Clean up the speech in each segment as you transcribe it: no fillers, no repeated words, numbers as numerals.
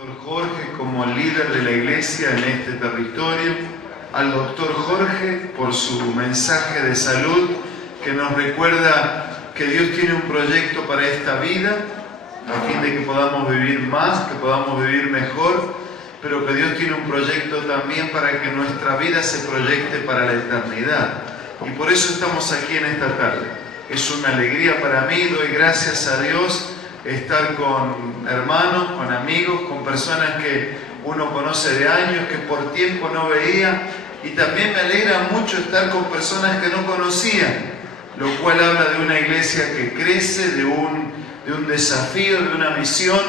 Pastor Jorge como líder de la iglesia en este territorio, al doctor Jorge por su mensaje de salud que nos recuerda que Dios tiene un proyecto para esta vida, a fin de que podamos vivir más, que podamos vivir mejor, pero que Dios tiene un proyecto también para que nuestra vida se proyecte para la eternidad. Y por eso estamos aquí en esta tarde. Es una alegría para mí, doy gracias a Dios estar con hermanos, con amigos, con personas que uno conoce de años, que por tiempo no veía, y también me alegra mucho estar con personas que no conocía, lo cual habla de una iglesia que crece, de un desafío, de una misión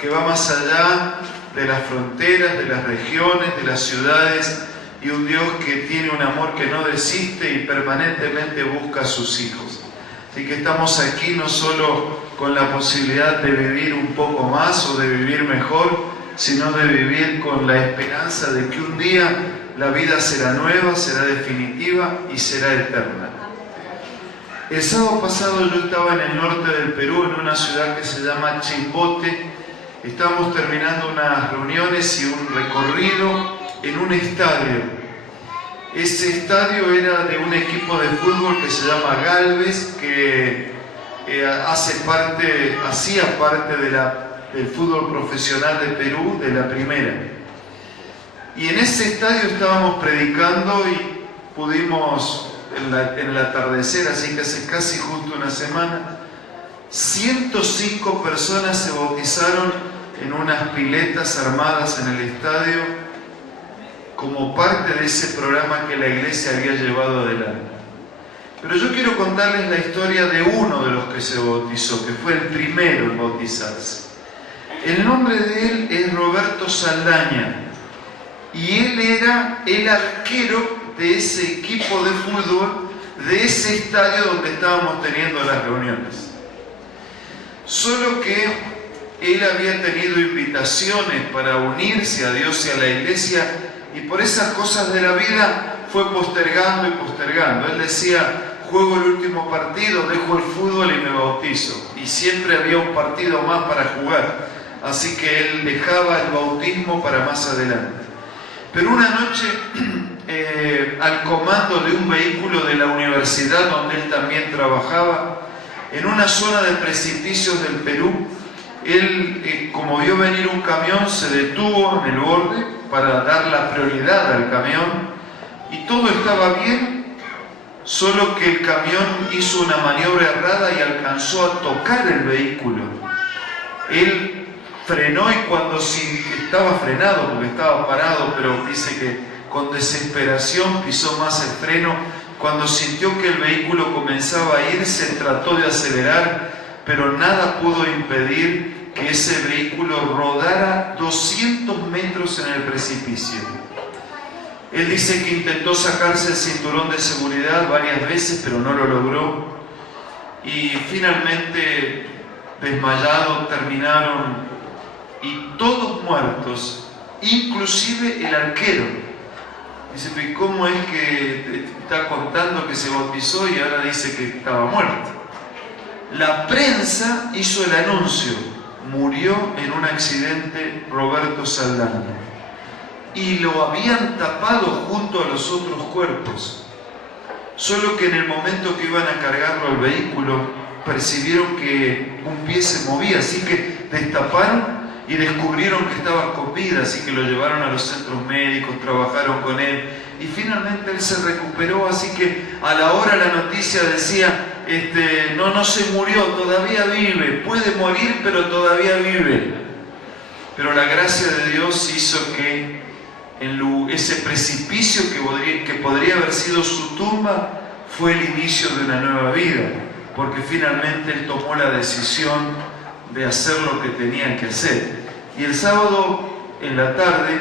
que va más allá de las fronteras, de las regiones, de las ciudades, y un Dios que tiene un amor que no desiste y permanentemente busca a sus hijos. Así que estamos aquí no solo con la posibilidad de vivir un poco más o de vivir mejor, sino de vivir con la esperanza de que un día la vida será nueva, será definitiva y será eterna. El sábado pasado yo estaba en el norte del Perú, en una ciudad que se llama Chimbote. Estábamos terminando unas reuniones y un recorrido en un estadio. Ese estadio era de un equipo de fútbol que se llama Galvez, que hacía parte del fútbol profesional de Perú, de la primera. Y en ese estadio estábamos predicando y pudimos, en el atardecer, así que hace casi justo una semana, 105 personas se bautizaron en unas piletas armadas en el estadio, como parte de ese programa que la iglesia había llevado adelante. Pero yo quiero contarles la historia de uno de los que se bautizó, que fue el primero en bautizarse. El nombre de él es Roberto Saldaña, y él era el arquero de ese equipo de fútbol, de ese estadio donde estábamos teniendo las reuniones. Solo que él había tenido invitaciones para unirse a Dios y a la iglesia, y por esas cosas de la vida fue postergando y postergando. Él decía, juego el último partido, dejo el fútbol y me bautizo. Y siempre había un partido más para jugar. Así que él dejaba el bautismo para más adelante. Pero una noche, al comando de un vehículo de la universidad donde él también trabajaba, en una zona de precipicios del Perú, él, como vio venir un camión, se detuvo en el borde para dar la prioridad al camión, y todo estaba bien, solo que el camión hizo una maniobra errada y alcanzó a tocar el vehículo. Él frenó y cuando estaba frenado, porque estaba parado, pero dice que con desesperación pisó más el freno. Cuando sintió que el vehículo comenzaba a irse, trató de acelerar, pero nada pudo impedir que ese vehículo rodara 200 metros en el precipicio. Él dice que intentó sacarse el cinturón de seguridad varias veces, pero no lo logró. Y finalmente, desmayado, terminaron, y todos muertos, inclusive el arquero. Dice, ¿cómo es que está contando que se bautizó y ahora dice que estaba muerto? La prensa hizo el anuncio: murió en un accidente Roberto Saldaña. Y lo habían tapado junto a los otros cuerpos. Solo que en el momento que iban a cargarlo al vehículo, percibieron que un pie se movía, así que destaparon y descubrieron que estaba con vida, así que lo llevaron a los centros médicos, trabajaron con él, y finalmente él se recuperó. Así que a la hora la noticia decía, no se murió, todavía vive, puede morir, pero todavía vive. Pero la gracia de Dios hizo que en ese precipicio que podría haber sido su tumba, fue el inicio de una nueva vida, porque finalmente él tomó la decisión de hacer lo que tenía que hacer. Y el sábado en la tarde,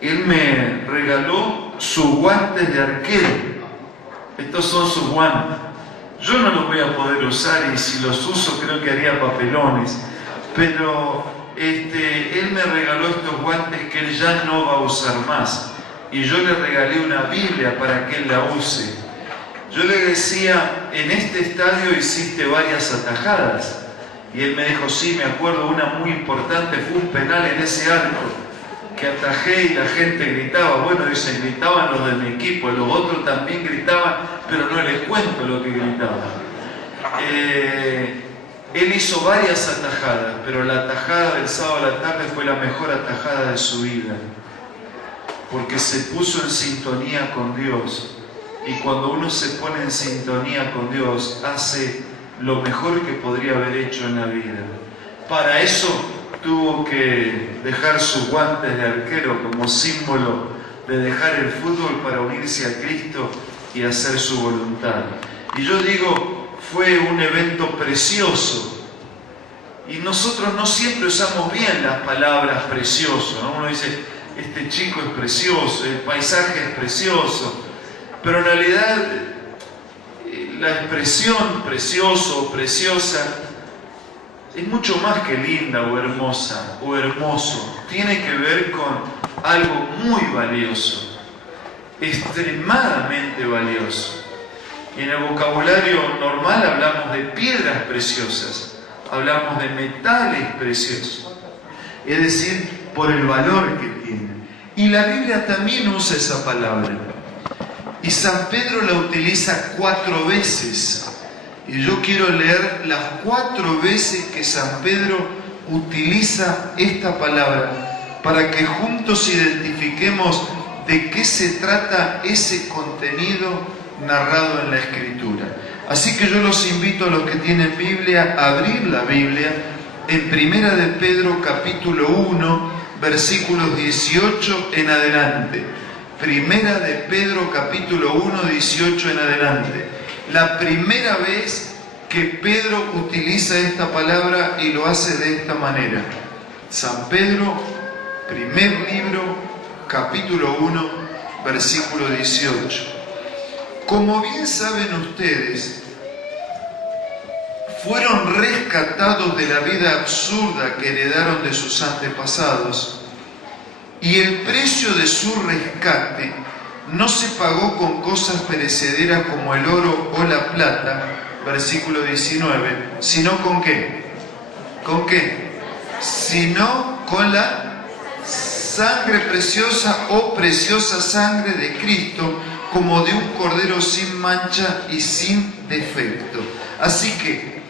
él me regaló sus guantes de arquero. Estos son sus guantes. Yo no los voy a poder usar, y si los uso creo que haría papelones, pero él me regaló estos guantes que él ya no va a usar más, y yo le regalé una Biblia para que él la use. Yo le decía, en este estadio hiciste varias atajadas, Y él me dijo, sí, me acuerdo, una muy importante, fue un penal en ese arco, que atajé y la gente gritaba. Bueno, dice, gritaban los de mi equipo, los otros también gritaban, pero no les cuento lo que gritaban. Él hizo varias atajadas, pero la atajada del sábado a la tarde fue la mejor atajada de su vida, porque se puso en sintonía con Dios. Y cuando uno se pone en sintonía con Dios, hace lo mejor que podría haber hecho en la vida. Para eso tuvo que dejar sus guantes de arquero como símbolo de dejar el fútbol para unirse a Cristo y hacer su voluntad. Y yo digo, fue un evento precioso. Y nosotros no siempre usamos bien las palabras precioso, ¿no? Uno dice, este chico es precioso, el paisaje es precioso. Pero en realidad, la expresión precioso o preciosa es mucho más que linda o hermosa o hermoso. Tiene que ver con algo muy valioso, extremadamente valioso. Y en el vocabulario normal hablamos de piedras preciosas, hablamos de metales preciosos, es decir, por el valor que tienen. Y la Biblia también usa esa palabra. Y San Pedro la utiliza 4 veces. Y yo quiero leer las 4 veces que San Pedro utiliza esta palabra para que juntos identifiquemos de qué se trata ese contenido narrado en la Escritura. Así que yo los invito a los que tienen Biblia a abrir la Biblia en Primera de Pedro capítulo 1, versículos 18 en adelante. Primera de Pedro capítulo 1, 18 en adelante. La primera vez que Pedro utiliza esta palabra y lo hace de esta manera. San Pedro, primer libro, capítulo 1, versículo 18. Como bien saben ustedes, fueron rescatados de la vida absurda que heredaron de sus antepasados, y el precio de su rescate no se pagó con cosas perecederas como el oro o la plata, versículo 19, sino ¿con qué? ¿Con qué? Sino con la sangre preciosa o preciosa sangre de Cristo, como de un cordero sin mancha y sin defecto. Así que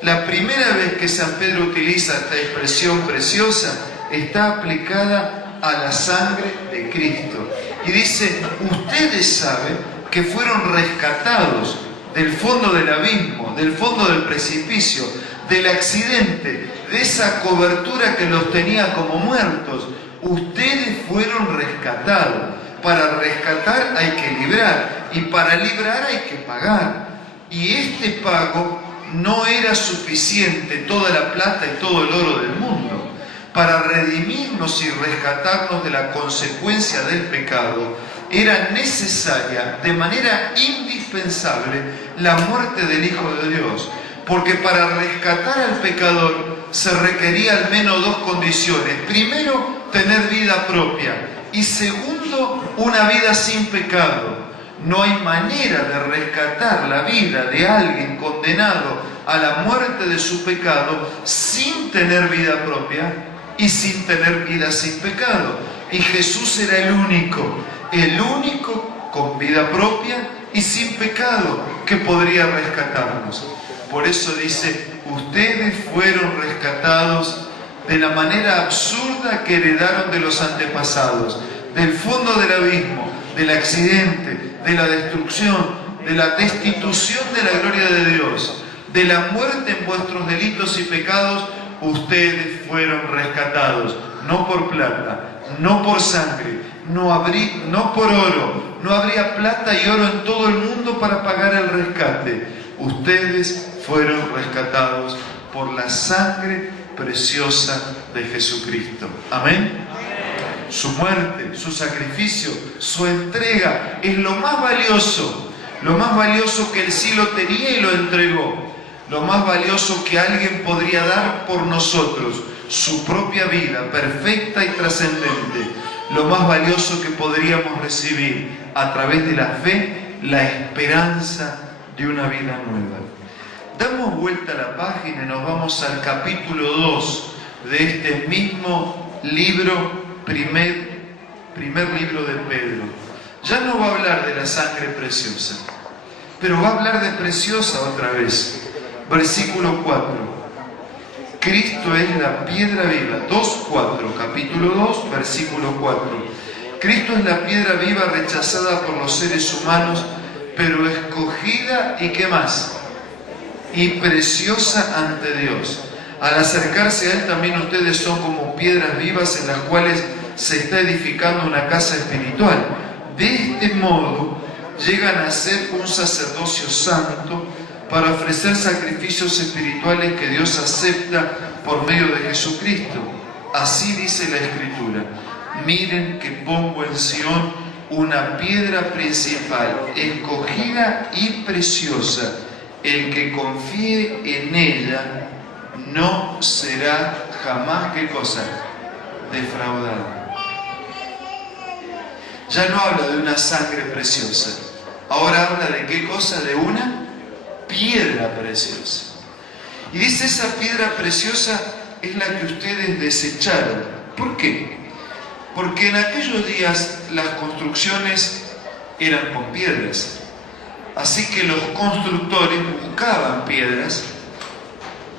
la primera vez que San Pedro utiliza esta expresión preciosa está aplicada a la sangre de Cristo. Y dice, ustedes saben que fueron rescatados del fondo del abismo, del fondo del precipicio, del accidente, de esa cobertura que los tenía como muertos. Ustedes fueron rescatados. Para rescatar hay que librar, y para librar hay que pagar. Y este pago no era suficiente, toda la plata y todo el oro del mundo. Para redimirnos y rescatarnos de la consecuencia del pecado, era necesaria, de manera indispensable, la muerte del Hijo de Dios. Porque para rescatar al pecador se requería al menos 2 condiciones. Primero, tener vida propia. Y segundo, una vida sin pecado. No hay manera de rescatar la vida de alguien condenado a la muerte de su pecado sin tener vida propia y sin tener vida sin pecado. Y Jesús era el único con vida propia y sin pecado que podría rescatarnos. Por eso dice, ustedes fueron rescatados de la manera absurda que heredaron de los antepasados, del fondo del abismo, del accidente, de la destrucción, de la destitución de la gloria de Dios, de la muerte en vuestros delitos y pecados. Ustedes fueron rescatados, no por plata, no por sangre, no por oro. No habría plata y oro en todo el mundo para pagar el rescate. Ustedes fueron rescatados por la sangre preciosa de Jesucristo. Amén. Su muerte, su sacrificio, su entrega es lo más valioso que el cielo tenía y lo entregó. Lo más valioso que alguien podría dar por nosotros, su propia vida perfecta y trascendente. Lo más valioso que podríamos recibir a través de la fe, la esperanza de una vida nueva. Damos vuelta a la página y nos vamos al capítulo 2 de este mismo libro, primer libro de Pedro. Ya no va a hablar de la sangre preciosa, pero va a hablar de preciosa otra vez. Versículo 4. Cristo es la piedra viva. 2:4, capítulo 2, versículo 4. Cristo es la piedra viva rechazada por los seres humanos, pero escogida y ¿qué más? Y preciosa ante Dios. Al acercarse a Él también ustedes son como piedras vivas en las cuales se está edificando una casa espiritual. De este modo llegan a ser un sacerdocio santo para ofrecer sacrificios espirituales que Dios acepta por medio de Jesucristo. Así dice la Escritura: miren que pongo en Sión una piedra principal, escogida y preciosa. El que confíe en ella no será jamás, ¿qué cosa? Defraudado. Ya no habla de una sangre preciosa. Ahora habla de ¿qué cosa? De una piedra preciosa. Y dice, esa piedra preciosa es la que ustedes desecharon. ¿Por qué? Porque en aquellos días las construcciones eran con piedras. Así que los constructores buscaban piedras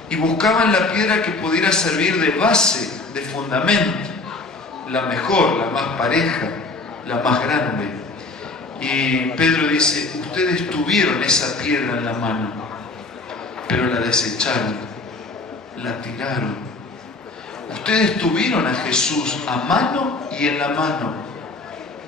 y buscaban la piedra que pudiera servir de base, de fundamento, la mejor, la más pareja, la más grande. Y Pedro dice, ustedes tuvieron esa piedra en la mano, pero la desecharon, la tiraron. Ustedes tuvieron a Jesús a mano y en la mano,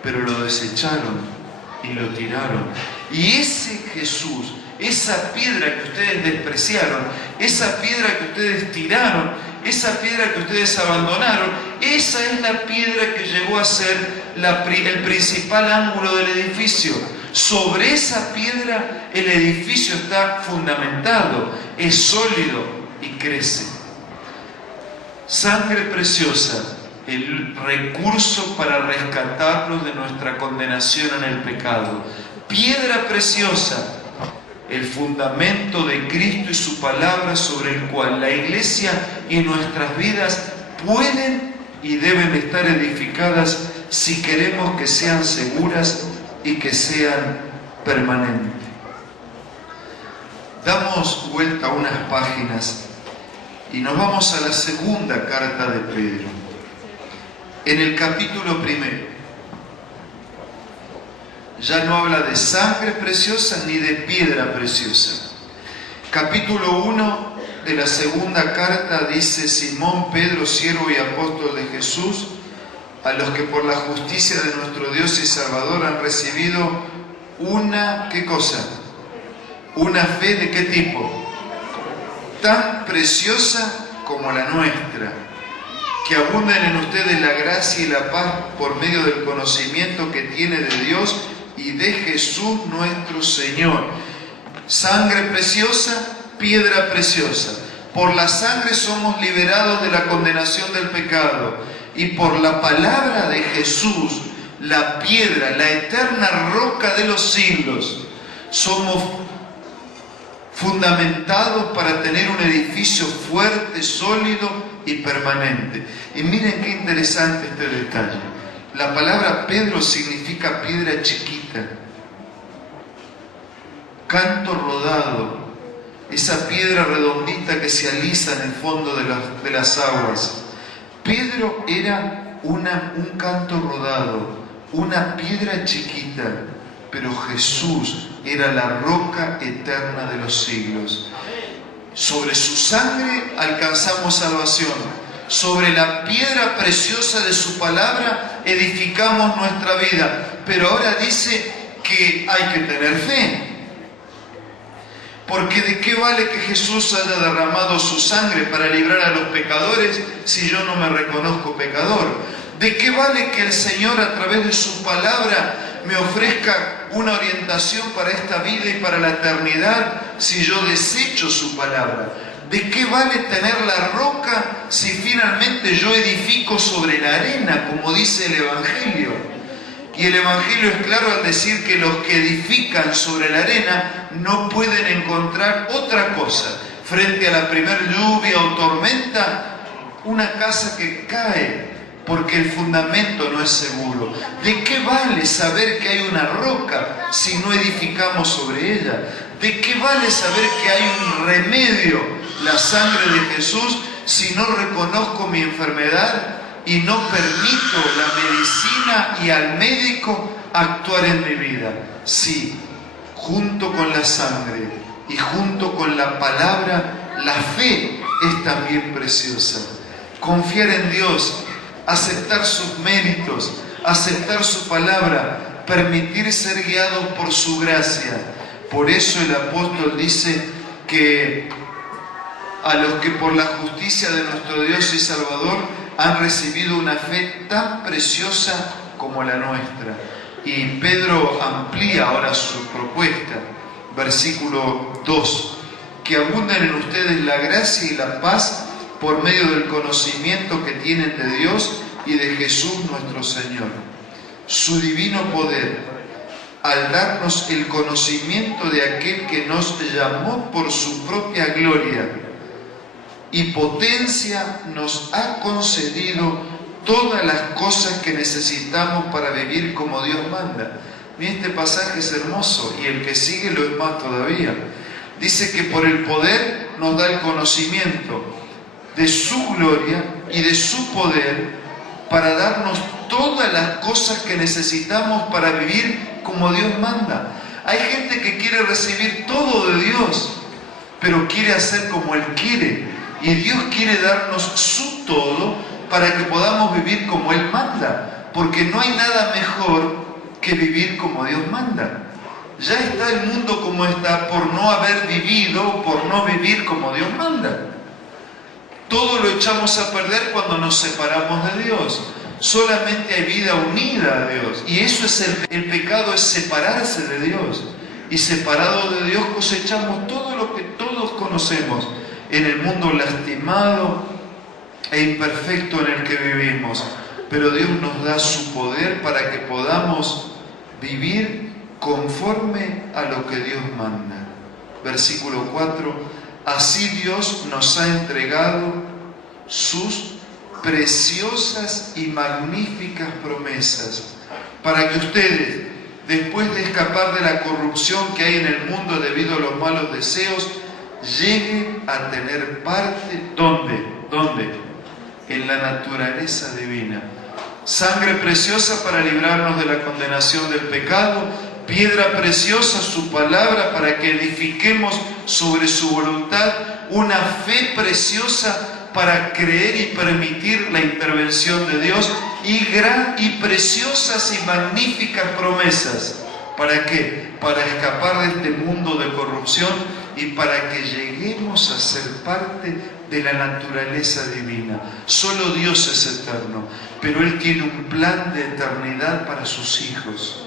pero lo desecharon y lo tiraron. Y ese Jesús, esa piedra que ustedes despreciaron, esa piedra que ustedes tiraron, esa piedra que ustedes abandonaron, esa es la piedra que llegó a ser el principal ángulo del edificio. Sobre esa piedra el edificio está fundamentado, es sólido y crece. Sangre preciosa, el recurso para rescatarnos de nuestra condenación en el pecado. Piedra preciosa, el fundamento de Cristo y su palabra sobre el cual la Iglesia y nuestras vidas pueden y deben estar edificadas si queremos que sean seguras y que sean permanentes. Damos vuelta a unas páginas y nos vamos a la segunda carta de Pedro. En el capítulo 1, ya no habla de sangre preciosa ni de piedra preciosa. Capítulo 1 de la segunda carta dice: Simón Pedro, siervo y apóstol de Jesús, a los que por la justicia de nuestro Dios y Salvador han recibido una, ¿qué cosa? Una fe ¿de qué tipo? Tan preciosa como la nuestra, que abunden en ustedes la gracia y la paz por medio del conocimiento que tiene de Dios y de Jesús nuestro Señor. Sangre preciosa, piedra preciosa. Por la sangre somos liberados de la condenación del pecado, y por la palabra de Jesús, la piedra, la eterna roca de los siglos, somos fundamentados para tener un edificio fuerte, sólido y permanente. Y miren qué interesante este detalle. La palabra Pedro significa piedra chiquita, canto rodado, esa piedra redondita que se alisa en el fondo de las aguas. Pedro era un canto rodado, una piedra chiquita, pero Jesús era la roca eterna de los siglos. Sobre su sangre alcanzamos salvación. Sobre la piedra preciosa de su palabra edificamos nuestra vida. Pero ahora dice que hay que tener fe. Porque ¿de qué vale que Jesús haya derramado su sangre para librar a los pecadores si yo no me reconozco pecador? ¿De qué vale que el Señor a través de su palabra me ofrezca una orientación para esta vida y para la eternidad si yo desecho su palabra? ¿De qué vale tener la roca si finalmente yo edifico sobre la arena, como dice el Evangelio? Y el Evangelio es claro al decir que los que edifican sobre la arena no pueden encontrar otra cosa frente a la primer lluvia o tormenta, una casa que cae porque el fundamento no es seguro. ¿De qué vale saber que hay una roca si no edificamos sobre ella? ¿De qué vale saber que hay un remedio, la sangre de Jesús, si no reconozco mi enfermedad y no permito la medicina y al médico actuar en mi vida? Sí, junto con la sangre y junto con la palabra, la fe es también preciosa. Confiar en Dios, aceptar sus méritos, aceptar su palabra, permitir ser guiados por su gracia. Por eso el apóstol dice que a los que por la justicia de nuestro Dios y Salvador han recibido una fe tan preciosa como la nuestra. Y Pedro amplía ahora su propuesta, versículo 2, que abunden en ustedes la gracia y la paz por medio del conocimiento que tienen de Dios y de Jesús nuestro Señor. Su divino poder, al darnos el conocimiento de aquel que nos llamó por su propia gloria y potencia, nos ha concedido todas las cosas que necesitamos para vivir como Dios manda. Miren, este pasaje es hermoso y el que sigue lo es más todavía. Dice que por el poder nos da el conocimiento de su gloria y de su poder para darnos todas las cosas que necesitamos para vivir como Dios manda. Hay gente que quiere recibir todo de Dios, pero quiere hacer como Él quiere. Y Dios quiere darnos su todo para que podamos vivir como Él manda. Porque no hay nada mejor que vivir como Dios manda. Ya está el mundo como está por no haber vivido, por no vivir como Dios manda. Todo lo echamos a perder cuando nos separamos de Dios. Solamente hay vida unida a Dios. Y eso es el pecado, es separarse de Dios. Y separado de Dios cosechamos todo lo que todos conocemos en el mundo lastimado e imperfecto en el que vivimos. Pero Dios nos da su poder para que podamos vivir conforme a lo que Dios manda. Versículo 4. Así Dios nos ha entregado sus preciosas y magníficas promesas, para que ustedes, después de escapar de la corrupción que hay en el mundo debido a los malos deseos, lleguen a tener parte, ¿dónde? En la naturaleza divina. Sangre preciosa para librarnos de la condenación del pecado, piedra preciosa, su palabra, para que edifiquemos sobre su voluntad, una fe preciosa para creer y permitir la intervención de Dios, y gran y preciosas y magníficas promesas. ¿Para qué? Para escapar de este mundo de corrupción y para que lleguemos a ser parte de la naturaleza divina. Solo Dios es eterno, pero Él tiene un plan de eternidad para sus hijos.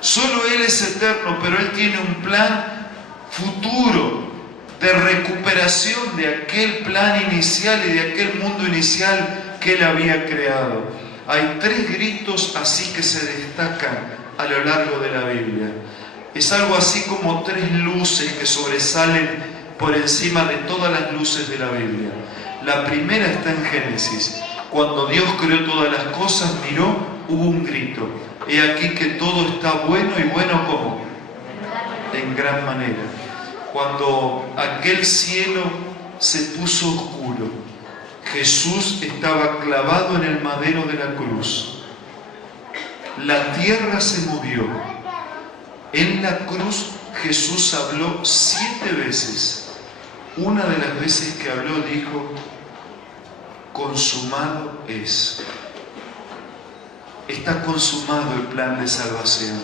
Solo Él es eterno, pero Él tiene un plan futuro de recuperación de aquel plan inicial y de aquel mundo inicial que Él había creado. Hay 3 gritos así que se destacan a lo largo de la Biblia. Es algo así como 3 luces que sobresalen por encima de todas las luces de la Biblia. La primera está en Génesis. Cuando Dios creó todas las cosas, miró, hubo un grito. He aquí que todo está bueno, y bueno ¿cómo? En gran manera. Cuando aquel cielo se puso oscuro, Jesús estaba clavado en el madero de la cruz. La tierra se movió. En la cruz Jesús habló 7 veces. Una de las veces que habló dijo: consumado es. Está consumado el plan de salvación.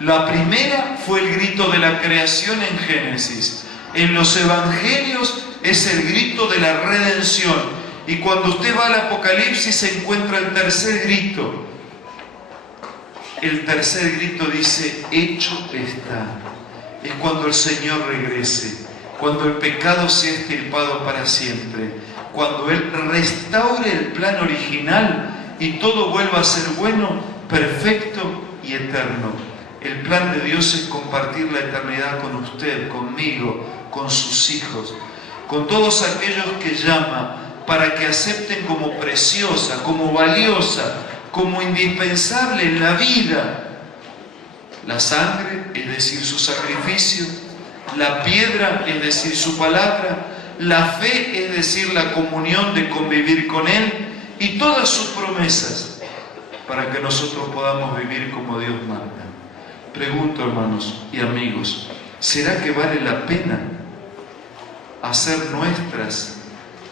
La primera fue el grito de la creación en Génesis. En los evangelios es el grito de la redención. Y cuando usted va al Apocalipsis se encuentra el tercer grito. El tercer grito dice: hecho está. Es cuando el Señor regrese, cuando el pecado sea extirpado para siempre, cuando Él restaure el plan original y todo vuelva a ser bueno, perfecto y eterno. El plan de Dios es compartir la eternidad con usted, conmigo, con sus hijos, con todos aquellos que llama para que acepten como preciosa, como valiosa, como indispensable en la vida la sangre, es decir, su sacrificio, la piedra, es decir, su palabra, la fe, es decir, la comunión de convivir con Él, y todas sus promesas, para que nosotros podamos vivir como Dios manda. Pregunto, hermanos y amigos, ¿será que vale la pena hacer nuestras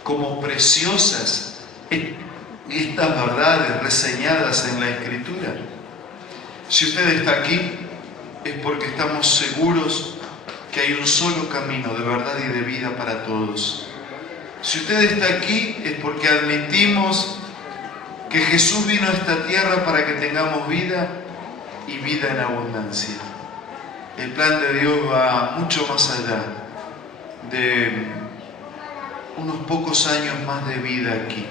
como preciosas estas verdades reseñadas en la Escritura? Si usted está aquí, es porque estamos seguros que hay un solo camino de verdad y de vida para todos. Si usted está aquí, es porque admitimos que Jesús vino a esta tierra para que tengamos vida y vida en abundancia. El plan de Dios va mucho más allá de unos pocos años más de vida aquí.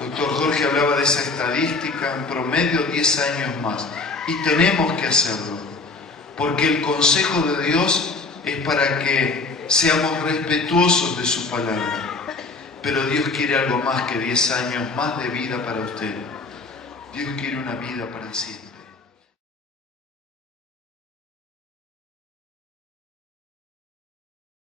Doctor Jorge hablaba de esa estadística, en promedio 10 años más. Y tenemos que hacerlo, porque el consejo de Dios es para que seamos respetuosos de su palabra. Pero Dios quiere algo más que 10 años más de vida para usted. Dios quiere una vida para siempre.